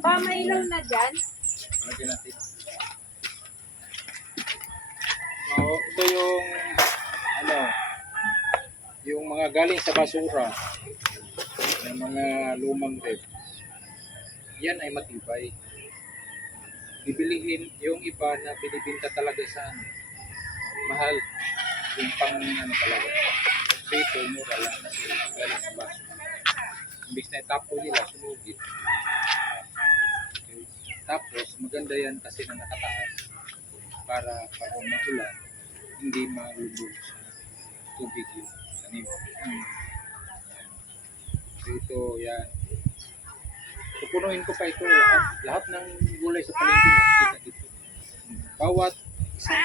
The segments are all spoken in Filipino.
Pamailaw na dyan. Lagyan natin. So, ito yung ano, yung mga galing sa basura ng mga lumang rep. Yan ay matibay. Bibilihin yung iba na binibinta talaga sa ano, mahal. Yung pang ano talaga. So ito, mura lang kasi galing sa basura. Imbis na itapo nila, sunugin. Okay. Tapos, maganda yan kasi na nakataas para pag maulan, hindi malubog sa tubig yung tanim. So ito, yan. Pupunuin ko pa ito. Lahat ng gulay sa palengke makikita dito. Bawat isang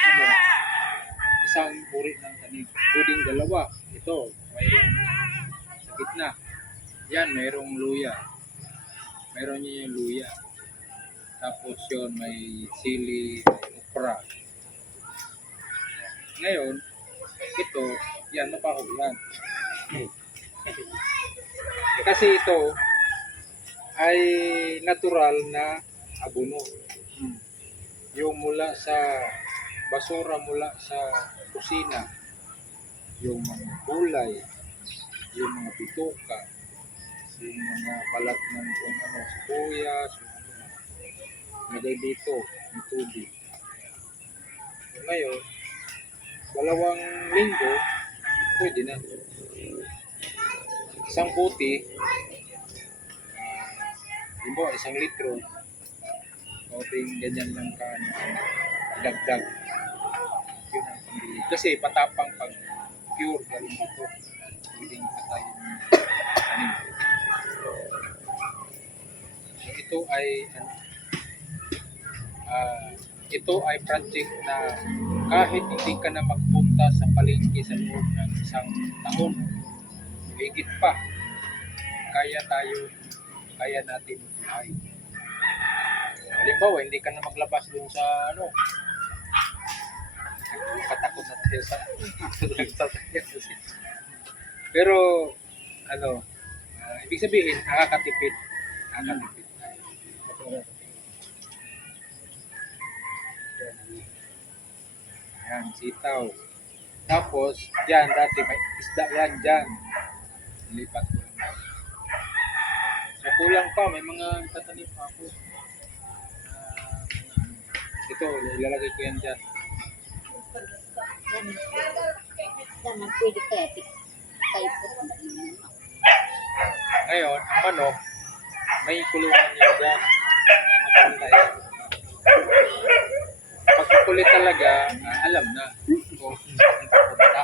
uri ng tanim. Pwedeng dalawa. Ito, mayroong sa gitna. Yan, mayroong luya. Mayroon niya yung luya. Tapos yun, may sili, may okra. Ngayon, ito, yan, napaho yan. Kasi ito ay natural na abono. Yung mula sa basura, mula sa kusina, yung mga gulay, yung mga bituka, yung mga balat ng kung ano, sibuyas, lagay dito, yung tubig. So, ngayon, 2 linggo, pwede na. Isang puti, 1 litro, konting ganyan lang ka, dagdag. Yun ang pambili. Kasi patapang pag pure galing dito, pwedeng patay yung tanim. So, ito ay project na kahit hindi ka na magpunta sa palengke sa loob ng isang taon, higit pa, kaya natin buhay. Halimbawa, hindi ka na maglabas dun sa ano, katakot na tayo sa pero ano, ibig sabihin, nakakatipid tayo. Yan, sitaw. Tapos, dyan, dati may isda yan dyan. Nilipat ko lang. So, kulang pa. May mga tatanim pa ako. Ito, ilalagay ko yan dyan. Yan ang pwede kaya. Tayo po. Ngayon, ang manok, may kulungan yan dyan. Pag kulit talaga, alam na kung saan pupunta.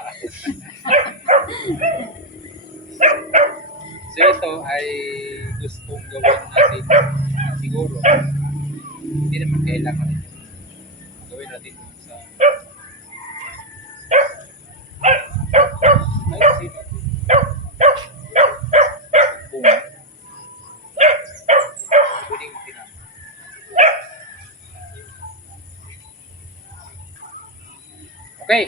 So ito ay gustong gawin natin siguro. Hindi naman kailangan ito. Gawin natin sa ay sino? Kung pwedeng makinang. Okay.